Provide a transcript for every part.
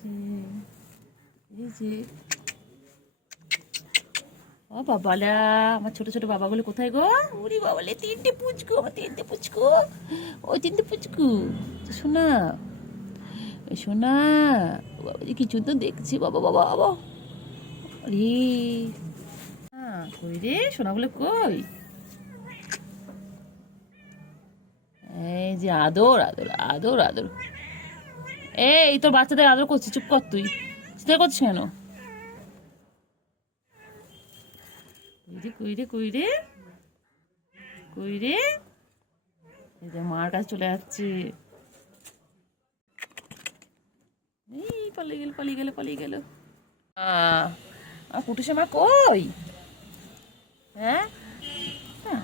যে এই যে ও বাবালা, আমার ছোট ছোট বাবাগুলো কোথায় গো? ওরে বাবালে, তিনটে পুচকু, আমার তিনটে পুচকু, ওই তিনটে পুচকু। শোনা, শোনা, বাবা যে কিছু তো দেখছি, বাবা বাবা বাবা। আরে কই রে সোনাগুলো, কই? এই যে আদর আদর আদর আদর। এই তোর বাচ্চাদের আদর করছি, চুপ কর তুই। চিৎকার করছিস কেন? কই রে কই রে কই রে? এই যে মার কাছে চলে যাচ্ছে। এই পালিয়ে গেল পালিয়ে গেল পালিয়ে গেল। আমার কুটুসে মা কই? হ্যাঁ,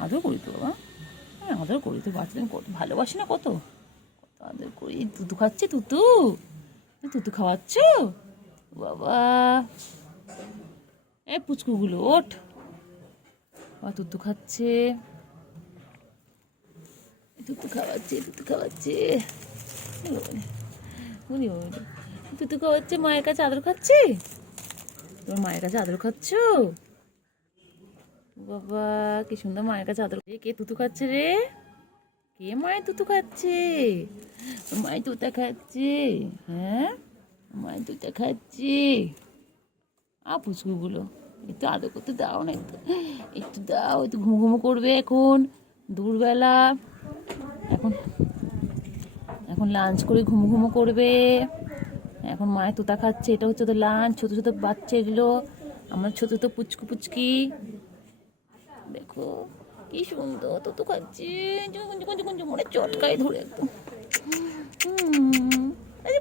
আদর করি তো বাবা, আদর করি তো, বাচ্চাদের কত ভালোবাসি না, কত কত আদর করি। তুতু খাচ্ছে, তুতু তুতু খাওয়াচ্ছ বাবা? এই পুচকুগুলো ওঠ, তুতু খাচ্ছে, তুতু খাওয়াচ্ছে, তুতু খাওয়াচ্ছে, তুতু খাওয়াচ্ছে, মায়ের কাছে আদর খাচ্ছে। তোমার মায়ের কাছে আদর খাচ্ছ বাবা? কি সুন্দর মায়ের কাছে আদর। কে তুতু খাচ্ছে রে? কে মায়ের তুতু খাচ্ছে? মায়ের তুতা খাচ্ছে? হ্যাঁ, মায়ের তুতা খাচ্ছে। পুচকুগুলো একটু আদর করতে দাও না, একটু একটু দাও, একটু ঘুমো ঘুমো করবে এখন দুপুরবেলা। এখন এখন লাঞ্চ করে ঘুমো ঘুমো করবে। এখন মায়ের তোতা খাচ্ছে, এটা হচ্ছে তো লাঞ্চ। ছোটো ছোটো বাচ্চা এগুলো, আমার ছোটো ছোটো পুচকু পুচকি। দেখো কি সুন্দর তোতো খাচ্ছে, মনে চটকায় ধরে একদম।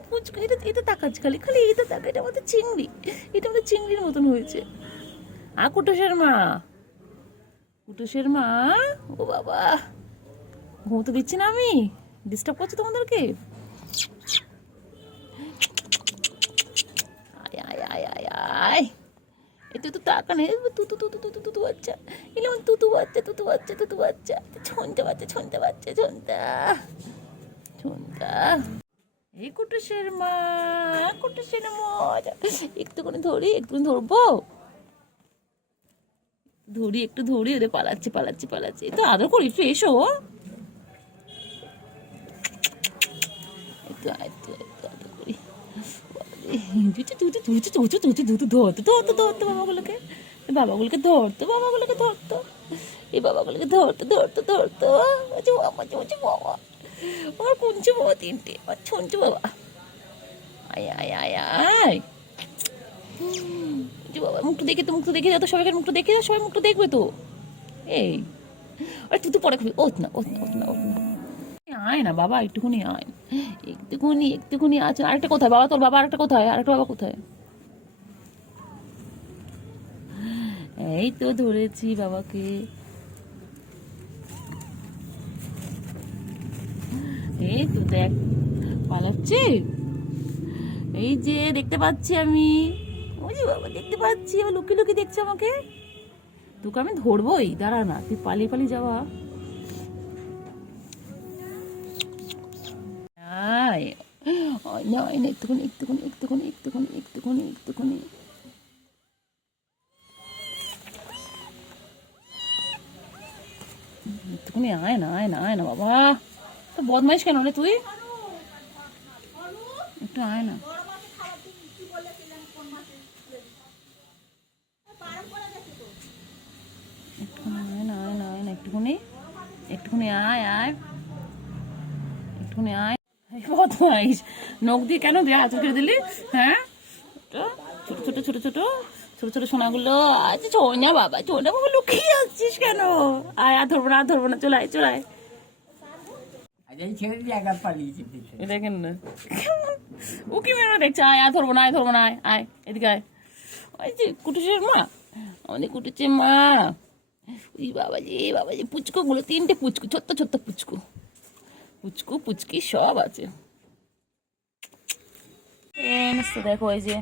পুচকু এটা এটা তাকাচ্ছে, খালি খালি এটা তাকা। এটা আমাদের চিংড়ি, এটা আমাদের চিংড়ির মতন হয়েছে। কুটুসের মা, কুটুসের মা। ও বাবা, ঘুমোতে দিচ্ছি না আমি? ডিস্টার্ব করছি তোমাদেরকে? আয় আয় আয় আয় আয়, এতে তো টাকা নেই। তুতু তুতু তুতু তুতু বাচ্চা, এলে আমার তুতু বাচ্চা, তুতু বাচ্চা, তুতু বাচ্চা, ছনটা বাচ্চা, ছনটা বাচ্চা, ছনটা ছনটা। এই কুটুসের মা, কুটুসের মজা। একটুখানি ধরি, একটুখানি ধরবো, ধরি একটু ধরি। ওদের পালাচ্ছে পালাচ্ছে পালাচ্ছে, তো আদর করি, একটু এসো, একটু একটু একটু আদর করি। ধরতো বাবাগুলোকে, বাবাগুলোকে ধরতো, বাবাগুলোকে ধরতো, এই বাবাগুলোকে ধরতো ধরতো ধরতো। বাবা, আমার কুঞ্চু বাবা তিনটে, আমার ছুঞ্চু বাবা। আয় আয় আয় আয়, বাবা মুখটা দেখে তো, মুখটা দেখে যাও তো, সবাইকার মুখটা দেখে যাও, সবাই মুখটা দেখবে তো। এই আরে তুই তো পরে খাবি, ওঠ না ওঠ না ওঠ না ওঠ না। আয় না বাবা, একটুখানি আয়, একটুখানি একটুখানি আছে। আরেকটা কোথায় বাবা? তোর বাবা আরেকটা কোথায়? আরেকটা বাবা কোথায়? এই তো ধরেছি বাবাকে। এই তো দেখ পালাচ্ছে, এই যে দেখতে পাচ্ছি আমি। ওই যে বাবা দেখতে পাচ্ছি, ও লুকিয়ে লুকিয়ে দেখছে আমাকে। তোকে আমি ধরবোই, দাঁড়া না, তুই পালিয়ে পালিয়ে যাওয়া। আয় আয় না, একটুখানি একটুখানি একটুখানি একটুখানি একটুখানি একটুখানি। একটুখানি আয় না, আয় না, আয় না বাবা। তো বদমাইশ কেন রে তুই? একটু আয় না। একটুখানি আয় না, আয় না, আয় না, একটুখানি একটুখানি আয় আয়, একটুখানি আয়। বদমাইশ, নখ দিয়ে কেন দিয়ে হাত কেটে দিলি? হ্যাঁ, ছোট ছোট ছোট ছোট ছোট ছোট সোনাগুলো। আচ্ছা ছোয় না বাবা, ছোয় না বাবা, লুকিয়ে যাচ্ছিস কেন? আয়, আর ধরবো না, আর ধরবো না, চলে আয় চলে আয়। দেখেন না ও কি মেয়ে দেখছে। আয়, আর ধরবো না, আয় ধরবো না, আয় আয় এদিকে আয়। ওই যে কুটুসের মা, আমাদের কুটুসের মা। ওই বাবা যে পুচকু গুলো, তিনটে পুচকু, ছোট্ট ছোট্ট পুচকু, পুচকু পুচকি সব আছে। দেখো এই যে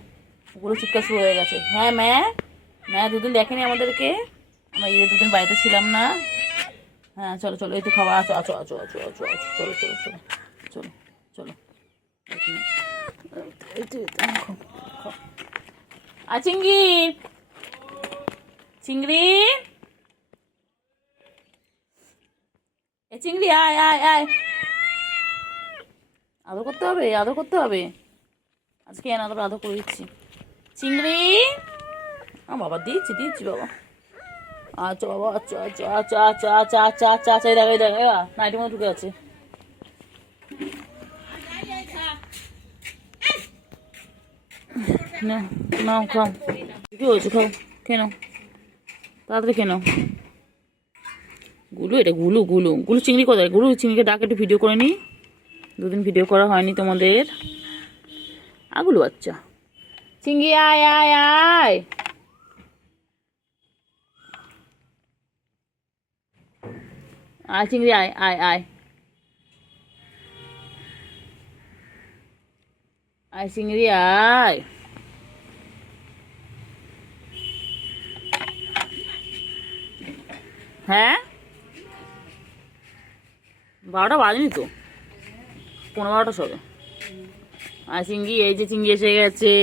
পুকুরে চিৎকার শুরু হয়ে গেছে। হ্যাঁ ম্যা দুদিন দেখেনি আমাদেরকে, আমরা দুদিন বাড়িতে ছিলাম না। হ্যাঁ চলো চলো, এই তো খাওয়া, আছো আছো আছো আছো আছো আছো, চলো চলো চলো চলো চলো। আর চিংড়ি চিংড়ি এ চিংড়ি আয় আয় আয়, আদর করতে হবে, আদর করতে হবে আজকে, আদর করে দিচ্ছি চিংড়ি। বাবা দিচ্ছি দিচ্ছি বাবা, আচ্ছা বাবা, আচ্ছা আচ্ছা আচ্ছা আচ্ছা আচ্ছা আচ্ছা আচ্ছা আচ্ছা, এই দেখো নাইটের মধ্যে ঢুকে আছে। নাও খাও, কি হয়েছে, খাও, খেয়ে নাও, তাড়াতাড়ি খেয়ে নাও। গুলু, এটা গুলু গুলু গুলু চিংড়ি কোথায়? গুলু চিংড়িকে ডাক, একটু ভিডিও করে নি, দুদিন ভিডিও করা হয়নি তোমাদের। আগুলো বাচ্চা চিংড়ি, আয় আয় আয়, আয় চিংড়ি আয় আয় আয় আয় চিংড়ি আয়। হ্যাঁ 12টা বাজেনি তো, 11:15 সবে। আর চিংড়ি, এই যে চিংড়ি এসে গেছে,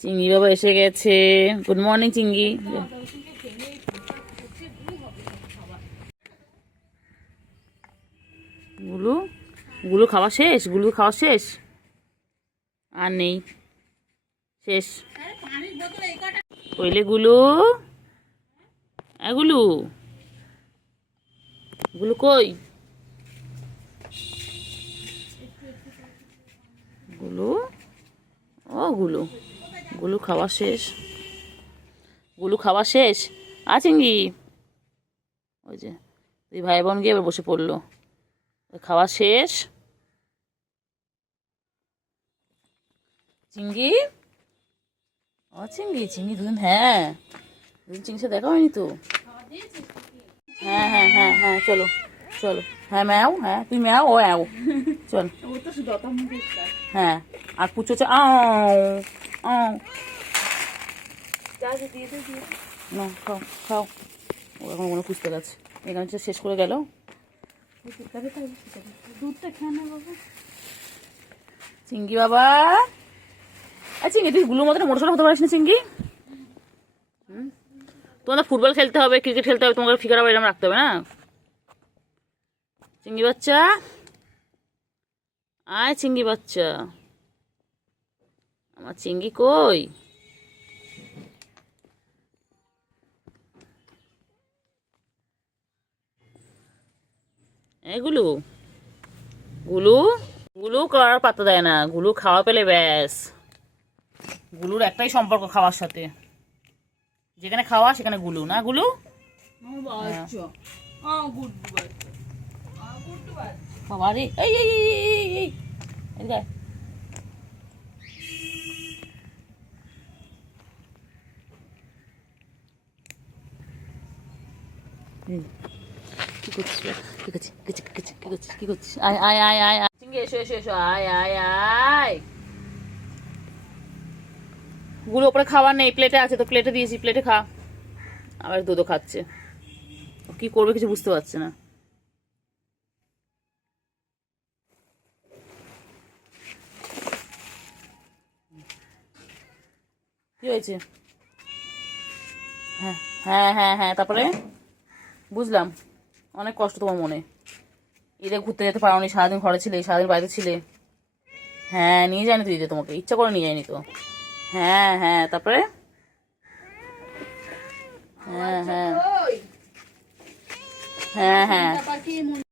চিংড়ি বাবা এসে গেছে। গুড মর্নিং চিংড়ি। গুলু, গুলু খাওয়া শেষ, গুলু খাওয়া শেষ, আর নেই, শেষ। কইলে গুলু, গুলু, গুলু কই? গুলু, ও গুলু, গুলু খাওয়া শেষ, গুলু খাওয়া শেষ। চিংড়ি, ওই যে দুই ভাই বোন গিয়ে এবার বসে পড়লো, খাওয়া শেষ। চিংড়ি, ও চিংড়ি, চিংড়ি দুদিন, হ্যাঁ দুদিন চিংড়ি সাথে দেখা হয়নি তো। হ্যাঁ হ্যাঁ হ্যাঁ হ্যাঁ, চলো চলো, হ্যাঁ ম্যাও, হ্যাঁ তুই ম্যাও, ও অ্যাও, চল। হ্যাঁ আর পুচো আও আও, না খাও খাও, ও এখন মনে খুঁজতে গেছে, এখানে শেষ করে গেল। চিংড়ি বাবা, চিংড়ি তুই গুলোর মতন মোটরসাইকেল হতে পারিস না চিংড়ি। তোমাদের ফুটবল খেলতে হবে, ক্রিকেট খেলতে হবে, তোমাকে ফিগার আবার এরকম রাখতে হবে না। চিংড়ি বাচ্চা, আয় চিংড়ি বাচ্চা, আমার চিংড়ি কই? গুলু, গুলু, গুলু কার পাত্তা দেয় না, গুলু খাওয়া পেলে ব্যাস। গুলুর একটাই সম্পর্ক খাওয়ার সাথে, যেখানে খাওয়া সেখানে গুলু, না গুলু? বাবা রে, এই এই এই কি করছিস, কি করছিস, কি করছিস, কি করছিস? আয় আয় আয় আয় আয় চিংড়ি, এসো এসো এসো, আয় আয় আয়। গুলো ওপরে খাবার নেই, প্লেটে আছে তো, প্লেটে দিয়েছি, প্লেটে খা। আবার দুধও খাচ্ছে, কি করবে কিছু বুঝতে পারছে না। কি হয়েছে? হ্যাঁ হ্যাঁ হ্যাঁ হ্যাঁ, তারপরে বুঝলাম অনেক কষ্ট তোমার মনে, ঈদে ঘুরতে যেতে পারোনি, সারাদিন ঘরে ছিলে, সারাদিন বাড়িতে ছিলে। হ্যাঁ নিয়ে যায়নি তো ঈদে, তোমাকে ইচ্ছা করে নিয়ে যায়নি তো। হ্যাঁ হ্যাঁ, তারপরে হ্যাঁ হ্যাঁ হ্যাঁ হ্যাঁ